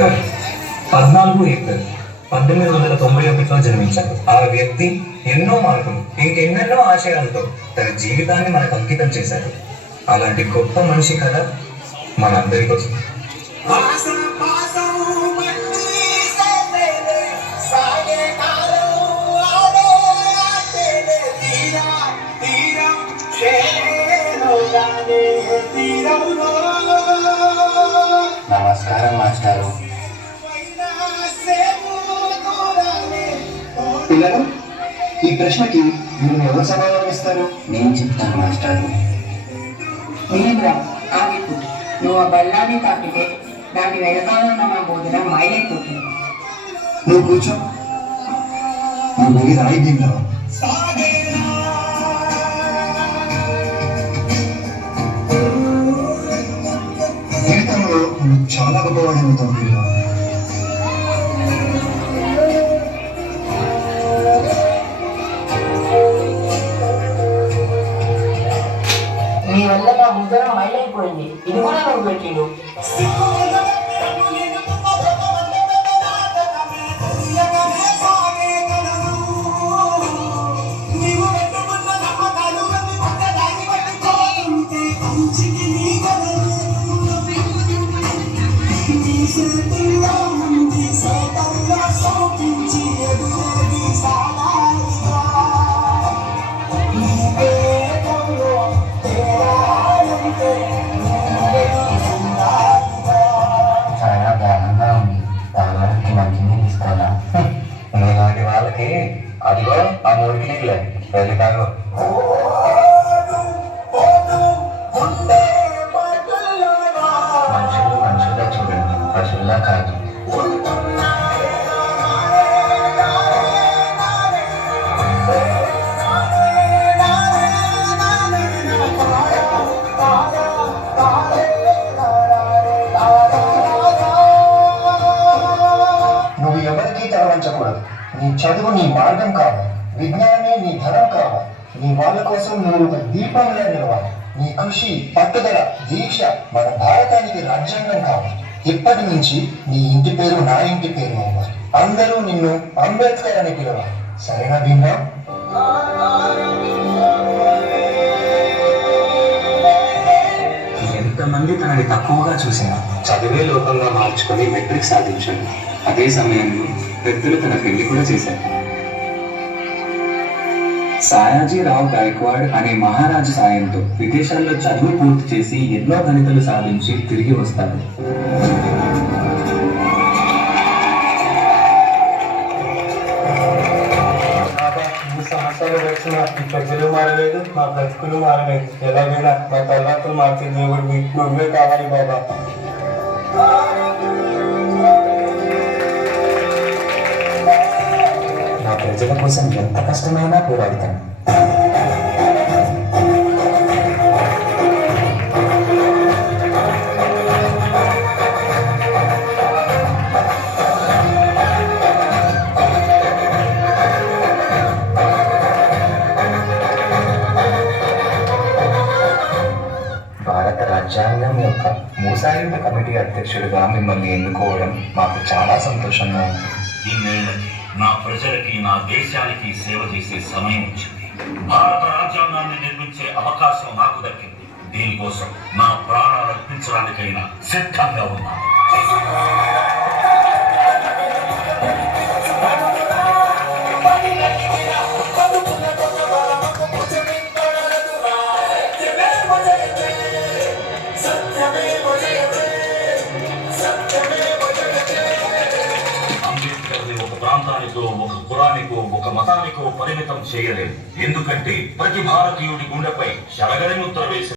గారు 14 ఏప్రిల్ 1891లో జన్మించారు. ఆ వ్యక్తి ఎన్నో మార్పులు, ఇంకెన్నెన్నో ఆశయాలతో తన జీవితాన్ని మనకు అంకితం చేశారు. అలాంటి గొప్ప మనిషి కథ మనందరి కోసం. నమస్కారం మాస్టారు. పిల్లలు, ఈ ప్రశ్నకి మీరు ఎవరు సమాధానం ఇస్తారు? నేను చెప్తాను మాస్టారు. నీరా ఆగిపో. నువ్వు ఆ బల్లాన్ని తాకితే దాని వెనకాల ఉన్న మా బోధన మాయమైపోతుంది. నువ్వు కూర్చో. నువ్వు వెళ్ళి రాయి దీంట్లో. జీవితంలో నువ్వు చాలా గొప్పవాడి అవుతావు పిల్ల. నీ వల్ల మా ముద్ర మైలైపోయింది. ఇది కూడా నువ్వు పెట్టిండు. చాలా బాగుందా ఉంది. తాగడానికి మంచిగా తీసుకోవాలా? ఇలాంటి వాళ్ళకి అదిగో ఆ మూడికి నీళ్ళే వెళ్ళి తాగు. మనుషులు మనుషుల్లా చూడండి, పశువుల్లా కాదు. నువ్వు ఎవరికీ తరవంచకూడదు. నీ చదువు నీ మార్గం కావాలి, విజ్ఞానమే నీ ధనం కావాలి. నీ వాళ్ళ కోసం నువ్వు ఒక దీపంలో నిలవాలి. నీ కృషి, పట్టుదల, దీక్ష మన భారతానికి రాజ్యాంగం కావాలి. ఇప్పటి నుంచి నీ ఇంటి పేరు నా ఇంటి పేరు అవ్వాలి. అందరూ నిన్ను అంబేద్కర్ అని పిలవాలి. సరేనా భీమా? ఎంతమంది తనని తక్కువగా చూసినా చదివే లోపంగా మార్చుకొని మెట్రిక్ సాధించాడు. అదే సమయంలో పెద్దలు తన పెళ్లి కూడా చేశారు. సాయాజీరావు గాయక్వాడ్ అనే మహారాజు సాయంతో విదేశాల్లో చదువు పూర్తి చేసి ఎన్నో గణితలు సాధించి తిరిగి వస్తాడు. సంవత్సరాలు వచ్చిన ఈ ప్రజలు మారలేదు, మా బ్రతుకులు మారలేదు. ఎలాగైనా మా తర్వాత మార్చే దేవుడివి నువ్వే కావాలి బాబా. నా ప్రజల కోసం ఎంత కష్టమైనా పోరాడతాను. భారత రాజ్యాంగం యొక్క మూసాయుధ కమిటీ అధ్యక్షుడిగా మిమ్మల్ని ఎన్నుకోవడం మాకు చాలా సంతోషంగా ఉంది. ఇన్నేళ్లకి నా ప్రజలకి, నా దేశానికి సేవ చేసే సమయం వచ్చింది. భారత రాజ్యాంగాన్ని నిర్మించే అవకాశం నాకు దక్కింది. దీనికోసం నా ప్రాణాలు అర్పించడానికైనా సిద్ధంగా ఉన్నాను. అంబేద్కర్ని ఒక ప్రాంతానికో, ఒక కులానికో, ఒక మతానికో పరిమితం చేయలేదు. ఎందుకంటే ప్రతి భారతీయుడి గుండెపై శరగని ముద్ర వేసి